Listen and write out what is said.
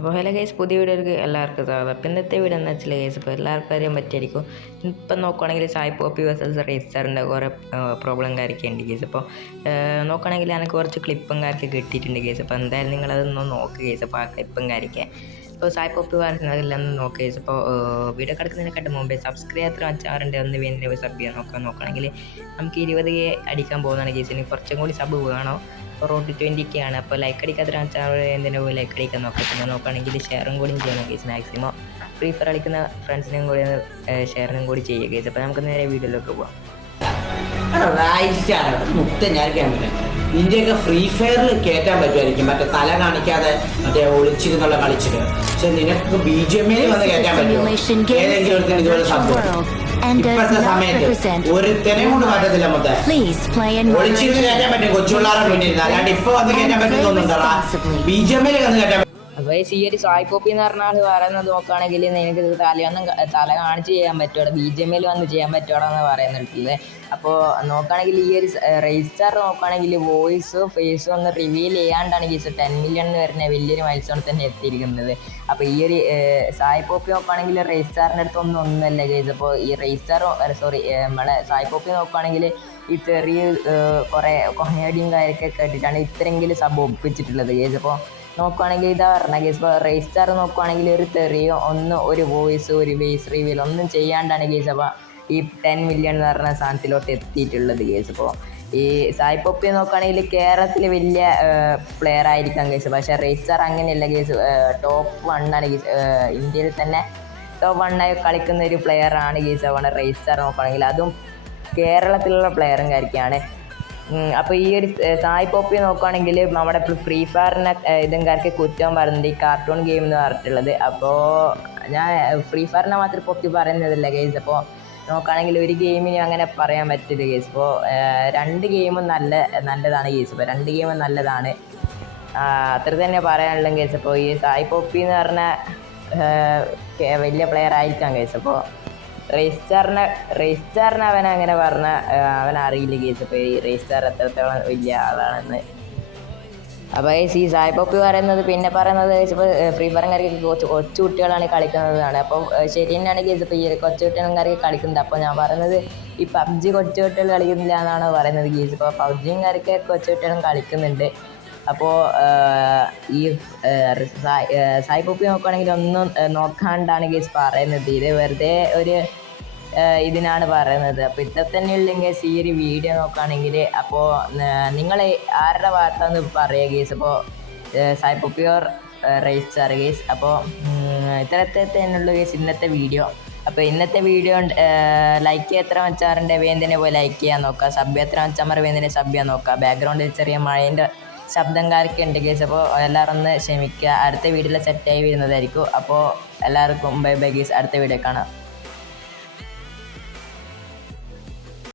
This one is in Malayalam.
അപ്പോൾ ഹലോ ഗൈസ്, പുതിയ വീഡിയോയിലേക്ക് എല്ലാവർക്കും സ്വാഗതം. അപ്പോൾ ഇന്നത്തെ വീഡിയോ എന്ന് വെച്ചാൽ ഗൈസ്, ഇപ്പോൾ എല്ലാവർക്കും അറിയാൻ പറ്റിയായിരിക്കും. ഇപ്പം നോക്കുകയാണെങ്കിൽ സായി പോപ്പി വേഴ്സസ് റേസറിൻ്റെ കുറേ പ്രോബ്ലം കാര്യമൊക്കെ ഉണ്ട് ഗൈസ്. അപ്പോൾ നോക്കുകയാണെങ്കിൽ എനിക്ക് കുറച്ച് ക്ലിപ്പും കാര്യമൊക്കെ കിട്ടിയിട്ടുണ്ട് ഗൈസ്. അപ്പോൾ എന്തായാലും നിങ്ങളതൊന്ന് നോക്കുക ഗൈസ്. അപ്പോൾ ആ ക്ലിപ്പും കാര്യമൊക്കെ ഇപ്പോൾ സായി പോപ്പി വേഴ്സറിനെല്ലാം നോക്കുക ഗൈസ്. അപ്പോൾ വീഡിയോ കിടക്കുന്നതിനെക്കാട്ട് മുമ്പേ സബ്സ്ക്രൈബ് വെച്ചാറുണ്ട് ഒന്ന് വേണ്ടി സബ് ചെയ്യാൻ നോക്കുകയാണെങ്കിൽ നമുക്ക് 20K അടിക്കാൻ പോകുന്നതാണ് ഗൈസ്. ഇനി കുറച്ചും കൂടി സബ് വേണോ? അപ്പോൾ റോഡ് 20K ആണ്. അപ്പോൾ ലൈക്ക് അടിക്കാത്ത വെച്ചാൽ എന്തിനാ പോയി ലൈക്ക് അടിക്കാൻ നോക്കുകയാണെങ്കിൽ ഷെയറും കൂടി ചെയ്യണം ഗൈസ്. മാക്സിമം ഫ്രീ ഫയർ കളിക്കുന്ന ഫ്രണ്ട്സിനും കൂടി ഷെയറിനും കൂടി ചെയ്യുക ഗൈസ്. അപ്പോൾ നമുക്ക് നേരെ വീഡിയോയിലേക്ക് പോകാം. ഇന്ത്യയൊക്കെ ഫ്രീ ഫയറിൽ കയറ്റാൻ പറ്റുമായിരിക്കും, മറ്റേ തല കാണിക്കാതെ മറ്റേ ഒളിച്ചിരുന്നുള്ള കളിച്ചിട്ട്. പക്ഷെ നിനക്ക് BGMI വന്ന് കയറ്റാൻ പറ്റുമോ? ഏതെങ്കിലും ഇതുപോലെ സംഭവം ഇപ്പോഴത്തെ സമയത്ത് ഒരുത്തനെ കൊണ്ട് പറ്റത്തില്ല. മൊത്തം ഒളിച്ചിരുന്ന് കയറ്റാൻ പറ്റും കൊച്ചുപിള്ളാരെ വേണ്ടിയിരുന്ന, അല്ലാണ്ട് ഇപ്പൊ വന്ന് കയറ്റാൻ പറ്റുന്നുണ്ടോ? BGMI വന്ന് കയറ്റാൻ. അപ്പോൾ ഈ ഒരു സായി പോപ്പി എന്ന് പറഞ്ഞ ആൾ പറയുന്നത് നോക്കുകയാണെങ്കിൽ നിനക്ക് തല കാണിച്ച് ചെയ്യാൻ പറ്റുമോ, BGMI വന്ന് ചെയ്യാൻ പറ്റുമോ എന്ന് പറയുന്നുള്ളത്. അപ്പോൾ നോക്കുകയാണെങ്കിൽ ഈ ഒരു റേസർ നോക്കുകയാണെങ്കിൽ വോയിസും ഫേസും ഒന്ന് റിവീൽ ചെയ്യാണ്ടാണ് ഈ 10 മില്യൺ എന്ന് വരുന്ന വലിയൊരു മൈൽസ്റ്റോൺ തന്നെ എത്തിയിരിക്കുന്നത്. അപ്പോൾ ഈ ഒരു സായി പോപ്പി നോക്കുകയാണെങ്കിൽ റേസറിൻ്റെ അടുത്തൊന്നും ഒന്നുമല്ല ഗൈസ്. അപ്പോൾ ഈ നമ്മളെ സായി പോപ്പി നോക്കുകയാണെങ്കിൽ ഈ ചെറിയ കുറേ കൊമേഡിയും കാര്യമൊക്കെ കേട്ടിട്ടാണ് ഇത്രയെങ്കിലും സബ് ഒപ്പിച്ചിട്ടുള്ളത് ഗൈസ്. അപ്പോൾ നോക്കുകയാണെങ്കിൽ ഇതാ പറഞ്ഞ ഗൈസ്. ഇപ്പോൾ റേസ്റ്റാർ നോക്കുകയാണെങ്കിൽ ഒരു തെറിയോ ഒരു വോയിസ് ഒരു ബേസ് റിവീൽ ഒന്നും ചെയ്യാണ്ടാണ് ഗൈസ് അപ്പോൾ ഈ 10 മില്യൺ എന്ന് പറഞ്ഞ സാധനത്തിലോട്ട് എത്തിയിട്ടുള്ളത് ഗൈസ്. അപ്പോൾ ഈ സായി പോപ്പി നോക്കുകയാണെങ്കിൽ കേരളത്തിൽ വലിയ പ്ലെയർ ആയിരിക്കാം ഗൈസ്, പക്ഷേ റേസ്റ്റാർ അങ്ങനെയല്ല ഗൈസ്. ടോപ്പ് 1 ആണ് ഗൈസ്. ഇന്ത്യയിൽ തന്നെ ടോപ്പ് 1 ആയി കളിക്കുന്ന ഒരു പ്ലെയറാണ് ഗൈസ്. അപ്പോൾ റേസ്റ്റാർ നോക്കുകയാണെങ്കിൽ അതും കേരളത്തിലുള്ള പ്ലെയറും കാര്യമാണ്. അപ്പോൾ ഈ ഒരു സായി പോപ്പി നോക്കുകയാണെങ്കിൽ നമ്മുടെ ഫ്രീ ഫയറിനെ ഇതുകാർക്ക് കുറ്റം പറയുന്നുണ്ട്, ഈ കാർട്ടൂൺ ഗെയിം എന്ന് പറഞ്ഞിട്ടുള്ളത്. അപ്പോൾ ഞാൻ ഫ്രീ ഫയറിനെ മാത്രം പൊക്കി പറയുന്നതല്ല ഗൈസ്. അപ്പോൾ നോക്കുകയാണെങ്കിൽ ഒരു ഗെയിമിന് അങ്ങനെ പറയാൻ പറ്റില്ല ഗൈസ്. ഇപ്പോൾ 2 ഗെയിമും നല്ലതാണ് ഗൈസ്. ഇപ്പോൾ 2 ഗെയിമും നല്ലതാണ്, അത്ര തന്നെ പറയാനുള്ള ഗൈസ്. അപ്പോൾ ഈ സായി പോപ്പി എന്ന് പറഞ്ഞാൽ വലിയ പ്ലെയർ ആയിരിക്കാം ഗൈസ്. അപ്പോൾ റേസ്റ്റാറിനെ അവൻ അങ്ങനെ പറഞ്ഞാൽ അവൻ അറിയില്ല ഗൈസ്. അപ്പോൾ ഈ റേസ്റ്റാർ എത്രത്തോളം വലിയ ആളാണെന്ന്. അപ്പോൾ ഈ സായി പോപ്പി പറയുന്നത് പിന്നെ പറയുന്നത് ഇപ്പോൾ ഫ്രീ ഫയർകാർക്ക് കൊച്ചു കുട്ടികളാണ് കളിക്കുന്നതാണ്. അപ്പോൾ ശരി തന്നെയാണ് ഗൈസ്. ഇപ്പോൾ ഈ കൊച്ചു കുട്ടികൾക്കാർക്ക് കളിക്കുന്നത്. അപ്പോൾ ഞാൻ പറയുന്നത് ഈ PUBG കൊച്ചു കുട്ടികൾ കളിക്കുന്നില്ല എന്നാണ് പറയുന്നത് ഗൈസ്. ഇപ്പോൾ PUBGകാർക്ക് കൊച്ചു കുട്ടികളും കളിക്കുന്നുണ്ട്. അപ്പോൾ ഈ സായി പോപ്പി നോക്കുകയാണെങ്കിൽ ഒന്നും നോക്കാണ്ടാണ് ഗൈസ് പറയുന്നത്. ഇത് വെറുതെ ഒരു ഇതിനാണ് പറയുന്നത്. അപ്പോൾ ഇത്ര തന്നെ ഉള്ളെങ്കിൽ ഈ ഒരു വീഡിയോ നോക്കുകയാണെങ്കിൽ അപ്പോൾ നിങ്ങൾ ആരുടെ ഭാഗത്താന്ന് പറയുക ഗൈസ്. അപ്പോൾ സായി പോപ്പി ഓർ റേസ്റ്റാർ ഗൈസ്. അപ്പോൾ ഇത്രത്തെ തന്നെയുള്ള ഗൈസ് ഇന്നത്തെ വീഡിയോ. അപ്പോൾ ഇന്നത്തെ വീഡിയോ ലൈക്ക് എത്ര വെച്ചാറുണ്ട് വേന്തിനെ പോയി ലൈക്ക് ചെയ്യാൻ നോക്കുക, സബ് എത്ര വെച്ചാൽ വേന്തിനെ സബ് ചെയ്യാൻ നോക്കുക. ബാക്ക്ഗ്രൗണ്ടിൽ ചെറിയ മഴേൻ്റെ ശബ്ദംകാരൊക്കെ ഉണ്ട് ഗൈസ്. അപ്പോൾ എല്ലാവരും ഒന്ന് ക്ഷമിക്കുക. അടുത്ത വീഡിയോയിൽ സെറ്റായി വരുന്നതായിരിക്കും. അപ്പോൾ എല്ലാവർക്കും ബൈ ബൈ ഗൈസ്. അടുത്ത വീഡിയോ കാണാം.